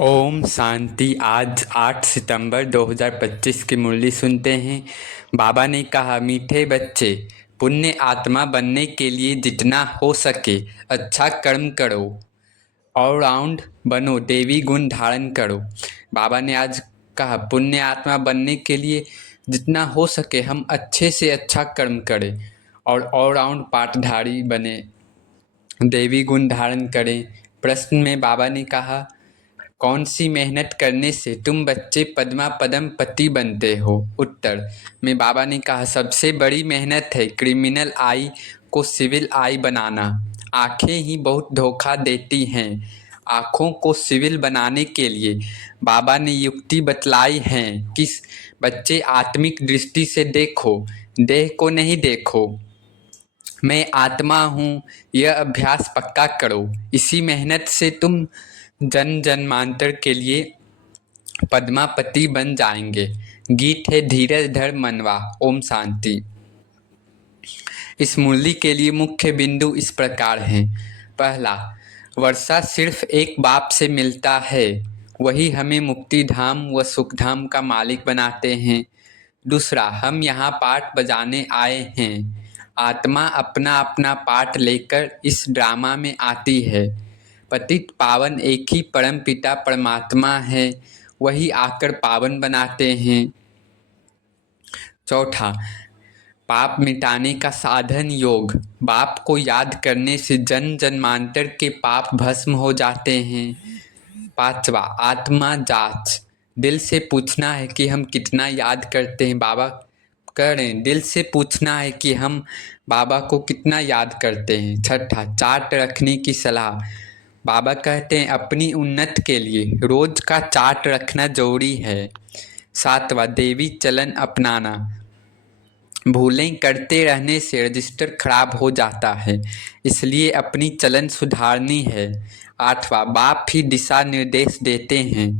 ओम शांति। आज 8 सितंबर 2025 की मुरली सुनते हैं। बाबा ने कहा, मीठे बच्चे, पुण्य आत्मा बनने के लिए जितना हो सके अच्छा कर्म करो, ऑलराउंड बनो, देवी गुण धारण करो। बाबा ने आज कहा, पुण्य आत्मा बनने के लिए जितना हो सके हम अच्छे से अच्छा कर्म करें और ऑलराउंड पाठधारी बने, देवी गुण धारण करें। प्रश्न में बाबा ने कहा, कौन सी मेहनत करने से तुम बच्चे पद्मा पदम पति बनते हो? उत्तर में बाबा ने कहा, सबसे बड़ी मेहनत है क्रिमिनल आई को सिविल आई बनाना। आंखें ही बहुत धोखा देती हैं। आँखों को सिविल बनाने के लिए बाबा ने युक्ति बतलाई है कि बच्चे आत्मिक दृष्टि से देखो, देह को नहीं देखो। मैं आत्मा हूँ, यह अभ्यास पक्का करो। इसी मेहनत से तुम जन जन्मांतर के लिए पद्मापति बन जाएंगे। गीत है धीरज धर मनवा। ओम शांति। इस मुरली के लिए मुख्य बिंदु इस प्रकार हैं। पहला, वर्षा सिर्फ एक बाप से मिलता है, वही हमें मुक्ति धाम व सुख धाम का मालिक बनाते हैं। दूसरा, हम यहाँ पाठ बजाने आए हैं। आत्मा अपना अपना पाठ लेकर इस ड्रामा में आती है। पतित पावन एक ही परम पिता परमात्मा है, वही आकर पावन बनाते हैं। चौथा, पाप मिटाने का साधन योग। बाप को याद करने से जन्म जन्मांतर के पाप भस्म हो जाते हैं। पांचवा, आत्मा जांच। दिल से पूछना है कि हम कितना याद करते हैं। बाबा कह रहे हैं, दिल से पूछना है कि हम बाबा को कितना याद करते हैं। छठा, चार्ट रखने की सलाह। बाबा कहते हैं, अपनी उन्नति के लिए रोज का चार्ट रखना जरूरी है। सातवां, देवी चलन अपनाना। भूलें करते रहने से रजिस्टर खराब हो जाता है, इसलिए अपनी चलन सुधारनी है। आठवां, बाप ही दिशा निर्देश देते हैं।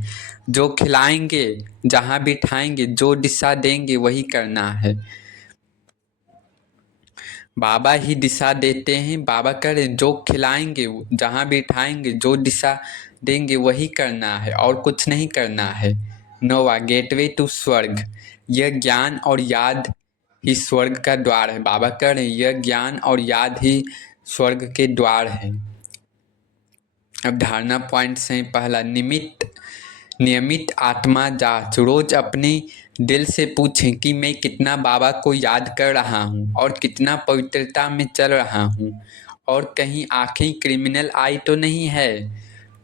जो खिलाएंगे, जहाँ बिठाएंगे, जो दिशा देंगे वही करना है। बाबा ही दिशा देते हैं। बाबा कह रहे, जो खिलाएंगे, जहाँ बिठाएंगे, जो दिशा देंगे वही करना है और कुछ नहीं करना है। नौवां, गेटवे टू स्वर्ग। यह ज्ञान और याद ही स्वर्ग का द्वार है। बाबा कह रहे हैं, यह ज्ञान और याद ही स्वर्ग के द्वार है। अब धारणा पॉइंट्स हैं। पहला, नियमित आत्मा जांच। रोज अपने दिल से पूछें कि मैं कितना बाबा को याद कर रहा हूँ और कितना पवित्रता में चल रहा हूँ, और कहीं आंखें क्रिमिनल आई तो नहीं है।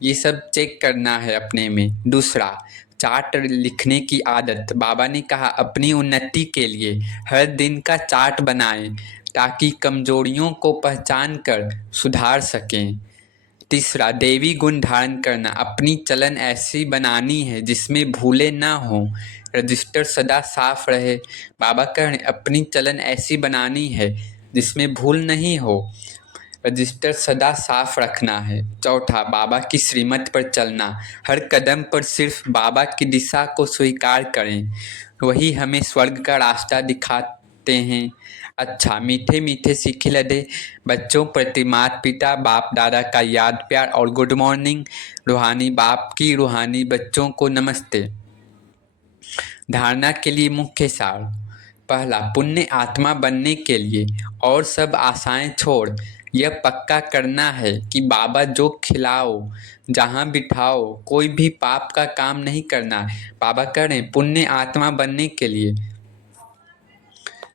ये सब चेक करना है अपने में। दूसरा, चार्ट लिखने की आदत। बाबा ने कहा, अपनी उन्नति के लिए हर दिन का चार्ट बनाएं ताकि कमजोरियों को पहचान कर सुधार सकें। तीसरा, देवी गुण धारण करना। अपनी चलन ऐसी बनानी है जिसमें भूले ना हो, रजिस्टर सदा साफ रहे। बाबा कह रहे हैं, अपनी चलन ऐसी बनानी है जिसमें भूल नहीं हो, रजिस्टर सदा साफ रखना है। चौथा, बाबा की श्रीमत पर चलना। हर कदम पर सिर्फ बाबा की दिशा को स्वीकार करें, वही हमें स्वर्ग का रास्ता दिखाते हैं। अच्छा, मीठे मीठे सीखे लदे बच्चों प्रति माता पिता बाप दादा का याद प्यार और गुड मॉर्निंग। रूहानी बाप की रूहानी बच्चों को नमस्ते। धारणा के लिए मुख्य सार। पहला, पुण्य आत्मा बनने के लिए और सब आशाएं छोड़ यह पक्का करना है कि बाबा जो खिलाओ, जहाँ बिठाओ, कोई भी पाप का काम नहीं करना है। बाबा कह रहे हैं, पुण्य आत्मा बनने के लिए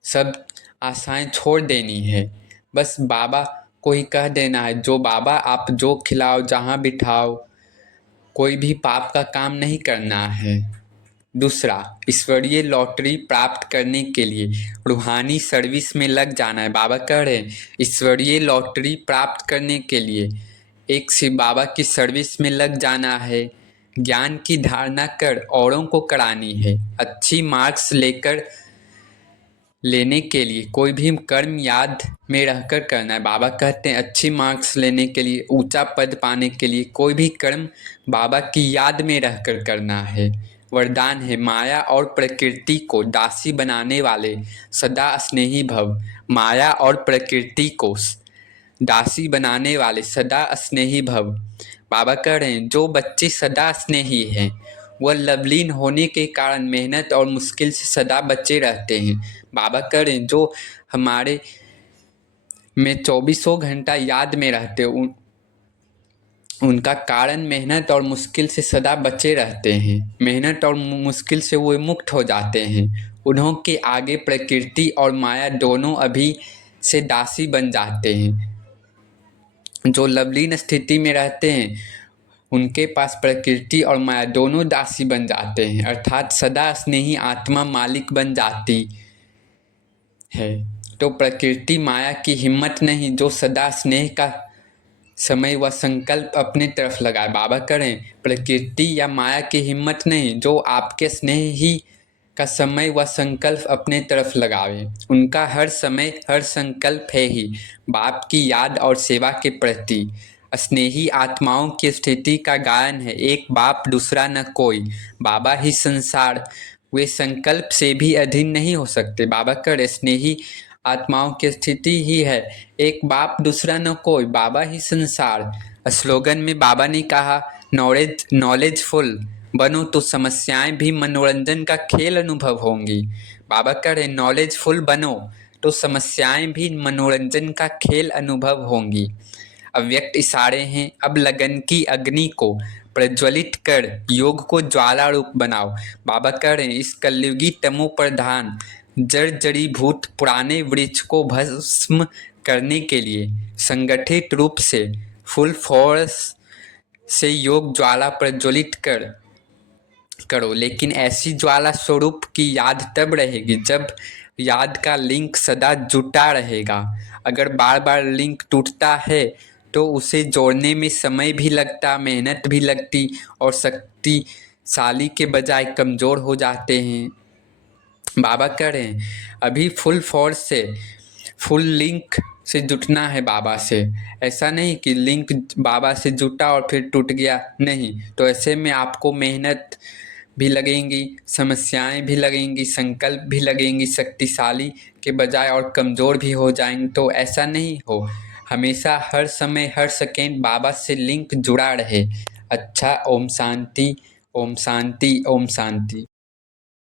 सब आशाएं छोड़ देनी है, बस बाबा को ही कह देना है, जो बाबा आप जो खिलाओ, जहाँ बिठाओ, कोई भी पाप का काम नहीं करना है। दूसरा, ईश्वरीय लॉटरी प्राप्त करने के लिए रूहानी सर्विस में लग जाना है। बाबा कह रहे हैं, ईश्वरीय लॉटरी प्राप्त करने के लिए एक शिव बाबा की सर्विस में लग जाना है। ज्ञान की धारणा कर औरों को करानी है। अच्छी मार्क्स लेने के लिए कोई भी कर्म याद में रहकर करना है। बाबा कहते हैं, अच्छी मार्क्स लेने के लिए, ऊंचा पद पाने के लिए कोई भी कर्म बाबा की याद में रहकर करना है। वरदान है, माया और प्रकृति को दासी बनाने वाले सदा स्नेही भव। माया और प्रकृति को दासी बनाने वाले सदा स्नेही भव। बाबा कह रहे हैं जो बच्चे सदा स्नेही हैं वह लवलीन होने के कारण मेहनत और मुश्किल से सदा बचे रहते हैं। बाबा कह रहे हैं जो हमारे में चौबीसों घंटा याद में रहते उनका कारण मेहनत और मुश्किल से सदा बचे रहते हैं। मेहनत और मुश्किल से वो मुक्त हो जाते हैं। उन्हों के आगे प्रकृति और माया दोनों अभी से दासी बन जाते हैं। जो लवलीन स्थिति में रहते हैं उनके पास प्रकृति और माया दोनों दासी बन जाते हैं, अर्थात सदा स्नेही आत्मा मालिक बन जाती है। तो प्रकृति माया की हिम्मत नहीं जो सदा स्नेह का समय व संकल्प अपने तरफ लगाए। बाबा करें प्रकृति या माया की हिम्मत नहीं जो आपके स्नेह ही का समय व संकल्प अपने तरफ लगावे। उनका हर समय हर संकल्प है ही बाप की याद और सेवा के प्रति। स्नेही आत्माओं की स्थिति का गायन है एक बाप दूसरा न कोई, बाबा ही संसार। वे संकल्प से भी अधीन नहीं हो सकते। बाबा कर स्नेही आत्माओं की स्थिति ही है एक बाप दूसरा न कोई, बाबा ही संसार। स्लोगन में बाबा ने कहा नॉलेजफुल बनो तो समस्याएं भी मनोरंजन का खेल अनुभव होंगी। बाबा कह रहे नॉलेजफुल बनो तो समस्याएं भी मनोरंजन का खेल अनुभव होंगी। अव्यक्त इशारे हैं अब लगन की अग्नि को प्रज्वलित कर योग को ज्वाला रूप बनाओ। बाबा कह रहे इस कलयुगी तमो प्रधान जड़ी भूत पुराने वृक्ष को भस्म करने के लिए संगठित रूप से फुल फोर्स से योग ज्वाला प्रज्वलित करो। लेकिन ऐसी ज्वाला स्वरूप की याद तब रहेगी जब याद का लिंक सदा जुटा रहेगा। अगर बार बार लिंक टूटता है तो उसे जोड़ने में समय भी लगता, मेहनत भी लगती और शक्तिशाली के बजाय कमज़ोर हो जाते हैं। बाबा कह रहे हैं अभी फुल फोर्स से फुल लिंक से जुटना है बाबा से। ऐसा नहीं कि लिंक बाबा से जुटा और फिर टूट गया, नहीं। तो ऐसे में आपको मेहनत भी लगेंगी, समस्याएं भी लगेंगी, संकल्प भी लगेंगी, शक्तिशाली के बजाय और कमज़ोर भी हो जाएंगे। तो ऐसा नहीं हो, हमेशा हर समय हर सेकेंड बाबा से लिंक जुड़ा रहे। अच्छा, ओम शांति, ओम शांति, ओम शांति।